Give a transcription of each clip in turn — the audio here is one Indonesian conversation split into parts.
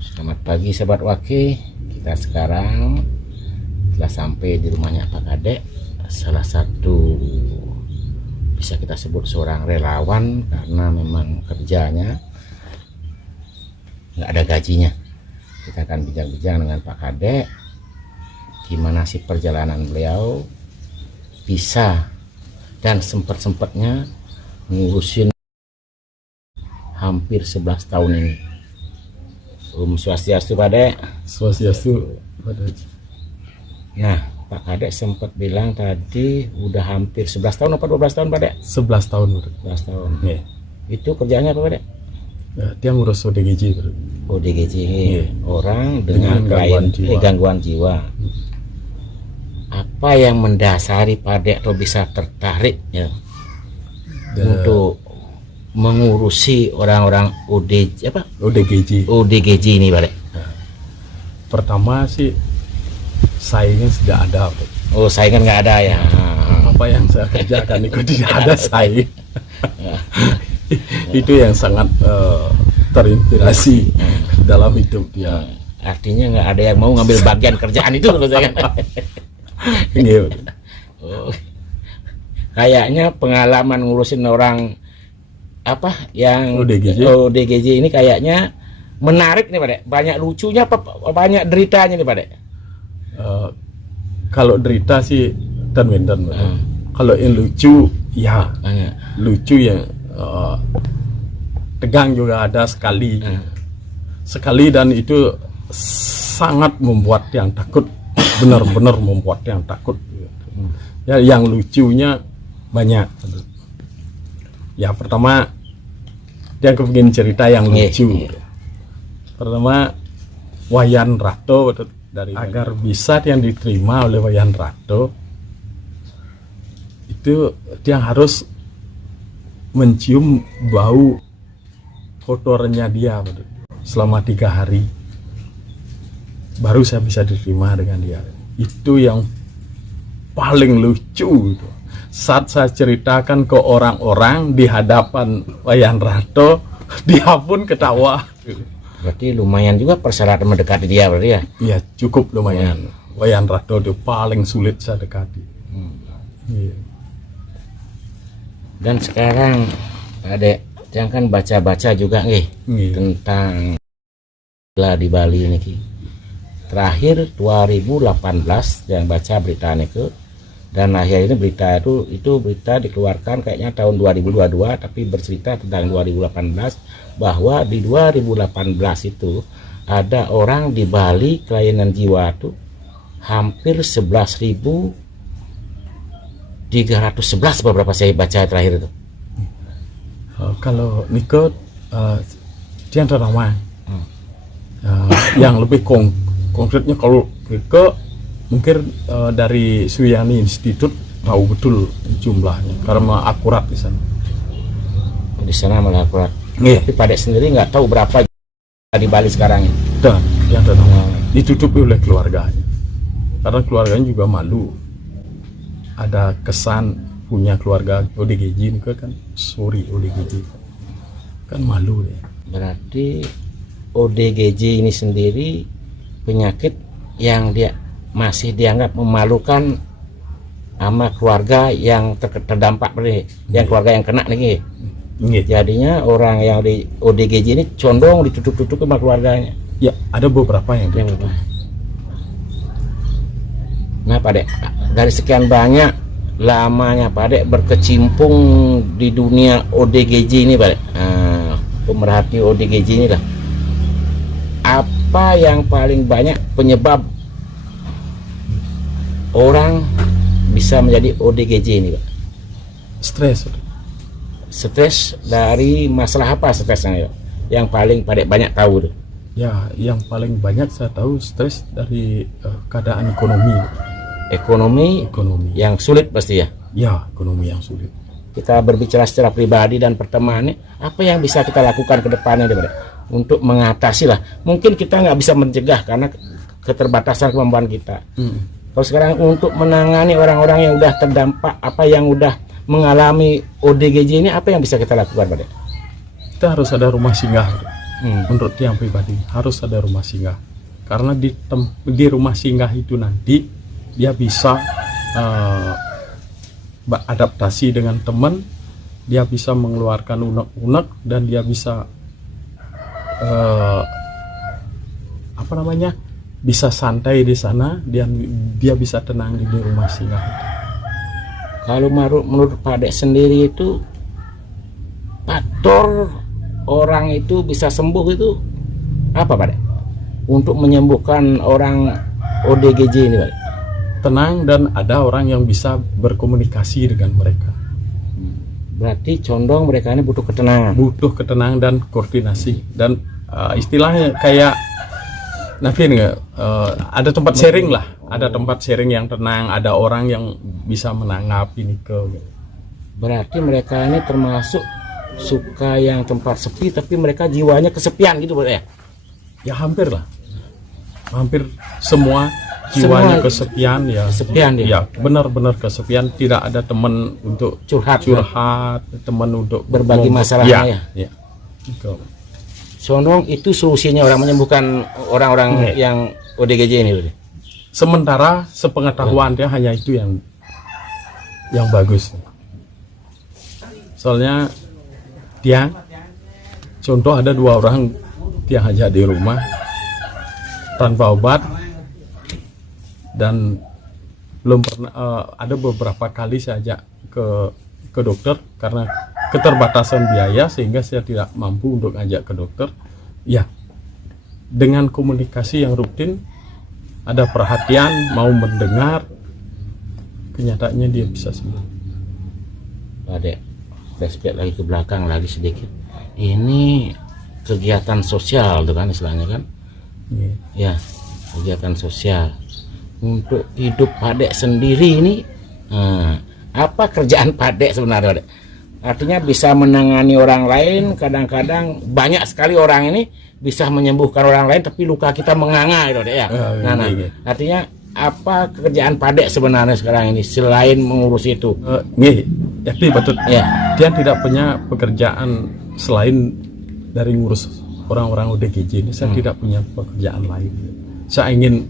Selamat pagi sahabat Waki. Kita sekarang telah sampai di rumahnya Pak Kadek, salah satu bisa kita sebut seorang relawan karena memang kerjanya nggak ada gajinya. Kita akan bincang-bincang dengan Pak Kadek gimana sih perjalanan beliau bisa dan sempat-sempatnya ngurusin hampir 11 tahun ini. Swastiastu Pak Dek. Swastiastu Pak Dek. Nah, Pak Kadek sempat bilang tadi udah hampir 11 tahun apa 12 tahun Pak Dek? 11 tahun. 11 tahun. Yeah. Itu kerjanya apa Pak Dek? Ya, dia ngurus ODGJ. ODGJ, Yeah. orang dengan gangguan jiwa. Apa yang mendasari Pak Dek atau bisa tertarik ya untuk mengurusi orang-orang ODGJ ini Pak Dek? Pertama sih saingan sudah ada Pak. Oh, saingan nggak ada ya. Apa yang saya kerjakan itu tidak ada saing. Itu yang sangat terinspirasi dalam hidup dia. Artinya nggak ada yang mau ngambil bagian kerjaan itu kan? Oh, kayaknya pengalaman ngurusin orang yang ODGJ ini kayaknya menarik nih Pak Dek. Banyak lucunya apa banyak deritanya nih Pak Dek? Kalau derita sih dan kalau yang lucu ya lucu yang tegang juga ada sekali dan itu sangat membuat yang takut, benar-benar membuat yang takut. Ya, yang lucunya banyak. Ya pertama dia kepingin cerita yang lucu. Pertama Wayan Rato dari agar bisa yang diterima oleh Wayan Rato itu dia harus mencium bau kotornya dia selama 3 hari baru saya bisa diterima dengan dia. Itu yang paling lucu itu. Saat saya ceritakan ke orang-orang di hadapan Wayan Rato, dia pun ketawa. Berarti lumayan juga persyaratan mendekati dia berarti ya? Iya, cukup lumayan. Wayan Rato itu paling sulit saya dekati. Iya. Dan sekarang Adek, jangan baca-baca juga tentang di Bali ini terakhir 2018 yang baca berita ini dan akhir ini berita itu berita dikeluarkan kayaknya tahun 2022 tapi bercerita tentang 2018 bahwa di 2018 itu ada orang di Bali kelainan jiwa itu hampir 11.311 beberapa saya baca terakhir itu. Kalau Niko dia nama yang lebih konkretnya kalau Niko mungkin dari Suyani Institute tahu betul jumlahnya karena akurat di sana. Di sana malah akurat. Tapi Pak Dek sendiri nggak tahu berapa di Bali sekarang ini. Dan yang terutama ditutupi oleh keluarganya karena keluarganya juga malu. Ada kesan punya keluarga ODGJ ini kan ODGJ kan malu deh. Berarti ODGJ ini sendiri penyakit yang dia masih dianggap memalukan sama keluarga yang terdampak yang keluarga yang kena nih. Jadinya orang yang di ODGJ ini condong ditutup-tutup sama keluarganya. Ya, ada beberapa yang Nah Pak Dek, dari sekian banyak lamanya Pak Dek berkecimpung di dunia ODGJ ini Pak Dek, pemerhati ODGJ ini lah, apa yang paling banyak penyebab orang bisa menjadi ODGJ ini Pak? Stres dari masalah apa stresnya ya? Yang paling Pak Dek banyak tahu tuh? Ya, yang paling banyak saya tahu stres dari keadaan ekonomi yang sulit pasti ya? Ya, ekonomi yang sulit. Kita berbicara secara pribadi dan pertemanan, apa yang bisa kita lakukan ke depannya Pak Dek untuk mengatasi lah? Mungkin kita nggak bisa mencegah karena keterbatasan kemampuan kita. Kalau sekarang untuk menangani orang-orang yang udah terdampak, yang udah mengalami ODGJ ini, apa yang bisa kita lakukan Pak Dek? Kita harus ada rumah singgah. Menurut tiang pribadi harus ada rumah singgah, karena di rumah singgah itu nanti dia bisa beradaptasi dengan teman, dia bisa mengeluarkan unek-unek, dan dia bisa bisa santai di sana, dan dia bisa tenang di rumah singgah. Kalau menurut Pak Dek sendiri itu faktor orang itu bisa sembuh itu apa, Pak Dek? Untuk menyembuhkan orang ODGJ ini, Pak Dek? Tenang, dan ada orang yang bisa berkomunikasi dengan mereka. Berarti condong mereka ini butuh ketenangan. Butuh ketenangan dan koordinasi, dan istilahnya kayak Navin ada tempat sharing lah, ada tempat sharing yang tenang, ada orang yang bisa menanggapi Berarti mereka ini termasuk suka yang tempat sepi, tapi mereka jiwanya kesepian gitu, Pak ya? Ya hampir lah, hampir semua jiwanya kesepian ya. Kesepian dia. Ya benar-benar kesepian, tidak ada teman untuk curhat, teman untuk berbagi masalahnya ya. Gitu. Sondong itu solusinya orang menyembuhkan orang-orang yang ODGJ ini, Pak. Sementara sepengetahuan dia hanya itu yang bagus. Soalnya dia contoh ada 2 orang dia aja di rumah tanpa obat, dan belum pernah ada beberapa kali saya ajak ke dokter karena keterbatasan biaya, sehingga saya tidak mampu untuk ngajak ke dokter. Ya, dengan komunikasi yang rutin, ada perhatian, mau mendengar, kenyataannya dia bisa sembuh. Pak Dek, flashback lagi ke belakang lagi sedikit. Ini kegiatan sosial tuh kan istilahnya kan? Ya, kegiatan sosial. Untuk hidup Pak Dek sendiri ini, apa kerjaan Pak Dek sebenarnya, Pak Dek? Artinya bisa menangani orang lain, kadang-kadang banyak sekali orang ini bisa menyembuhkan orang lain, tapi luka kita menganga gitu ya. Artinya apa kerjaan Pak Dek sebenarnya sekarang ini selain mengurus itu? Betul. Ya. Dia tidak punya pekerjaan selain dari ngurus orang-orang ODGJ ini. Saya tidak punya pekerjaan lain. Saya ingin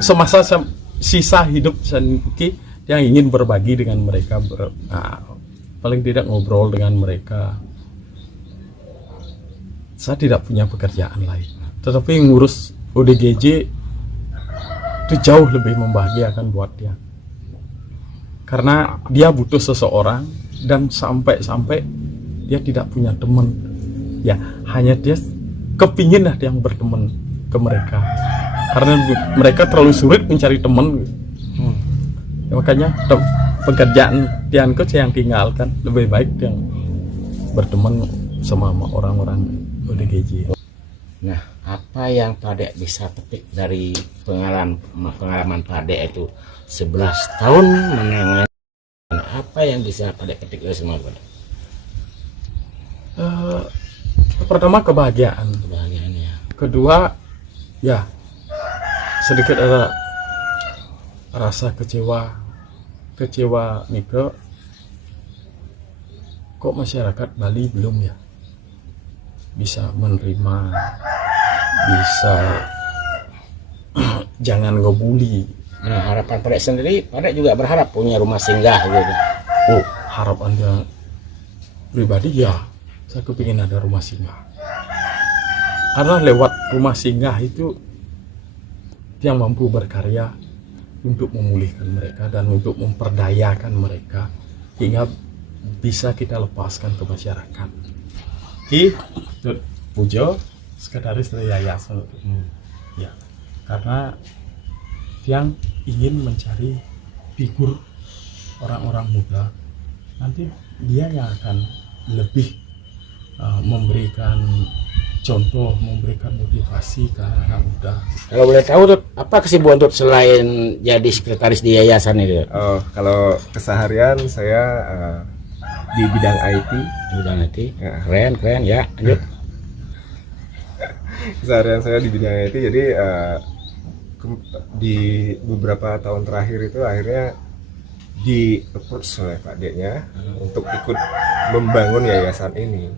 semasa sisa hidup saya yang ingin berbagi dengan mereka, paling tidak ngobrol dengan mereka. Saya tidak punya pekerjaan lain, tetapi ngurus ODGJ itu jauh lebih membahagiakan buat dia, karena dia butuh seseorang, dan sampai dia tidak punya teman, ya hanya dia kepingin lah yang berteman ke mereka, karena mereka terlalu sulit mencari teman. Makanya pekerjaan Tian Coach yang tinggalkan, lebih baik yang berteman sama orang-orang ODGJ. Nah, apa yang Pak Dek bisa petik dari pengalaman Pak Dek itu 11 tahun menangani? Apa yang bisa Pak Dek petik dari semua, Pak Dek? Pertama kebahagiaan. Kebahagiaannya. Kedua, ya sedikit ada rasa kecewa Nike, kok masyarakat Bali belum ya bisa menerima, bisa jangan ngebully. Nah, harapan Pak Dek sendiri, Pak Dek juga berharap punya rumah singgah gitu. Harapan dia pribadi ya, saya kepingin ada rumah singgah, karena lewat rumah singgah itu yang mampu berkarya untuk memulihkan mereka dan untuk memperdayakan mereka hingga bisa kita lepaskan ke masyarakat. Ki Pujo, sekretaris dari yayasan. Ya, karena yang ingin mencari figur orang-orang muda, nanti dia yang akan lebih memberikan contoh, memberikan motivasi ke anak muda. Kalau boleh tahu tuh, apa kesibukan tuh selain jadi sekretaris di yayasan itu? Kalau keseharian saya di bidang IT. Di bidang IT. Ya. Keren ya. Lanjut. Keseharian saya di bidang IT, jadi di beberapa tahun terakhir itu akhirnya di approach oleh Pak Deknya untuk ikut membangun yayasan ini.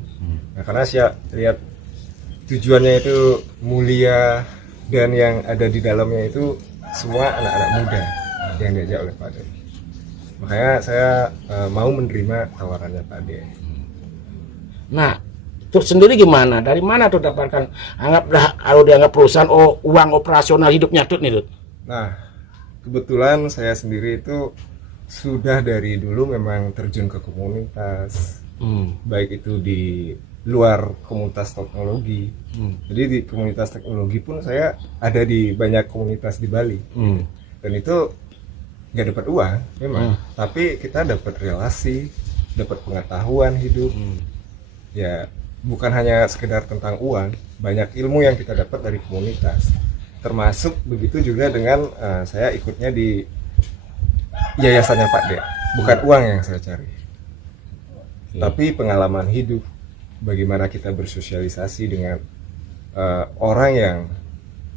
Nah, karena saya lihat tujuannya itu mulia dan yang ada di dalamnya itu semua anak-anak muda yang diajak oleh Pak Dek. Makanya saya mau menerima tawarannya Pak Dek. Nah, Tut sendiri gimana? Dari mana tuh dapatkan? Anggaplah kalau dianggap perusahaan, uang operasional hidupnya Tut nih Tut. Nah, kebetulan saya sendiri itu sudah dari dulu memang terjun ke komunitas, baik itu di luar komunitas teknologi. Jadi di komunitas teknologi pun saya ada di banyak komunitas di Bali. Dan itu nggak dapat uang memang, tapi kita dapat relasi, dapat pengetahuan hidup. Ya, bukan hanya sekedar tentang uang, banyak ilmu yang kita dapat dari komunitas. Termasuk begitu juga dengan saya ikutnya di yayasannya Pak Dek. Bukan uang yang saya cari, tapi pengalaman hidup. Bagaimana kita bersosialisasi dengan orang yang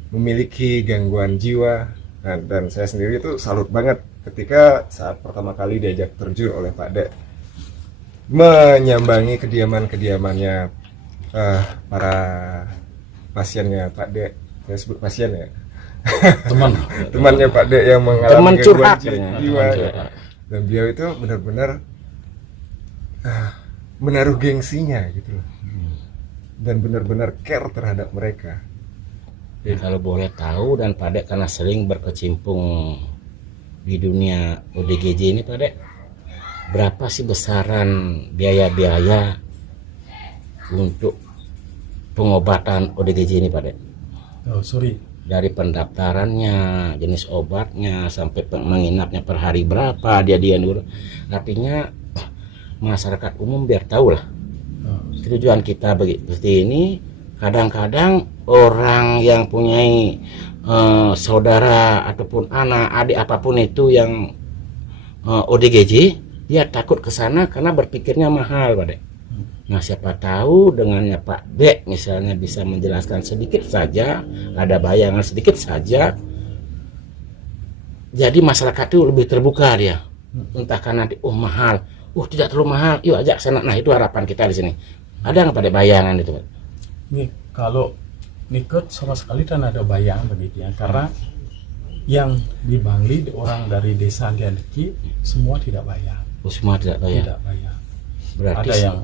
memiliki gangguan jiwa. Nah, dan saya sendiri itu salut banget ketika saat pertama kali diajak terjun oleh Pak Dek menyambangi kediamannya para pasiennya Pak Dek. Saya sebut pasien ya. Temannya Pak Dek yang mengalami gangguan jiwa. Dan beliau itu benar-benar menaruh gengsinya gitu loh. Dan benar-benar care terhadap mereka. Kalau boleh tahu, dan Pak Dek karena sering berkecimpung di dunia ODGJ ini Pak Dek, berapa sih besaran biaya-biaya untuk pengobatan ODGJ ini Pak Dek? Dari pendaftarannya, jenis obatnya, sampai menginapnya per hari berapa dia dulu. Artinya masyarakat umum biar tahu lah. Tujuan kita seperti ini, kadang-kadang orang yang punya saudara ataupun anak, adik apapun itu yang ODGJ, dia takut ke sana karena berpikirnya mahal Pak Dek. Nah, siapa tahu dengannya Pak Dek misalnya bisa menjelaskan sedikit saja, ada bayangan sedikit saja, jadi masyarakat itu lebih terbuka dia. Entah karena nanti mahal, tidak terlalu mahal, yuk ajak sana. Nah, itu harapan kita di sini. Ada nggak Pak Dek bayangan itu Pak? Nih, kalau ikut sama sekali dan ada bayangan begitu ya, karena yang di Bangli orang dari desa Lianiki semua tidak bayar. Semua tidak bayar. Tidak bayar. Berarti ada yang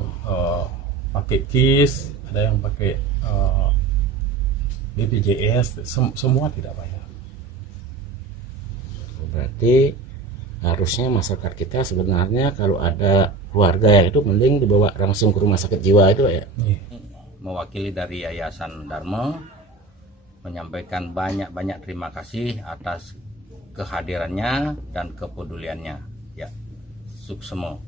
pakai KIS, ada yang pakai BPJS, semua tidak bayar. Berarti harusnya masyarakat kita sebenarnya kalau ada keluarga yang itu mending dibawa langsung ke rumah sakit jiwa itu ya. Mewakili dari Yayasan Dharma menyampaikan banyak-banyak terima kasih atas kehadirannya dan kepeduliannya. Ya, suksemo.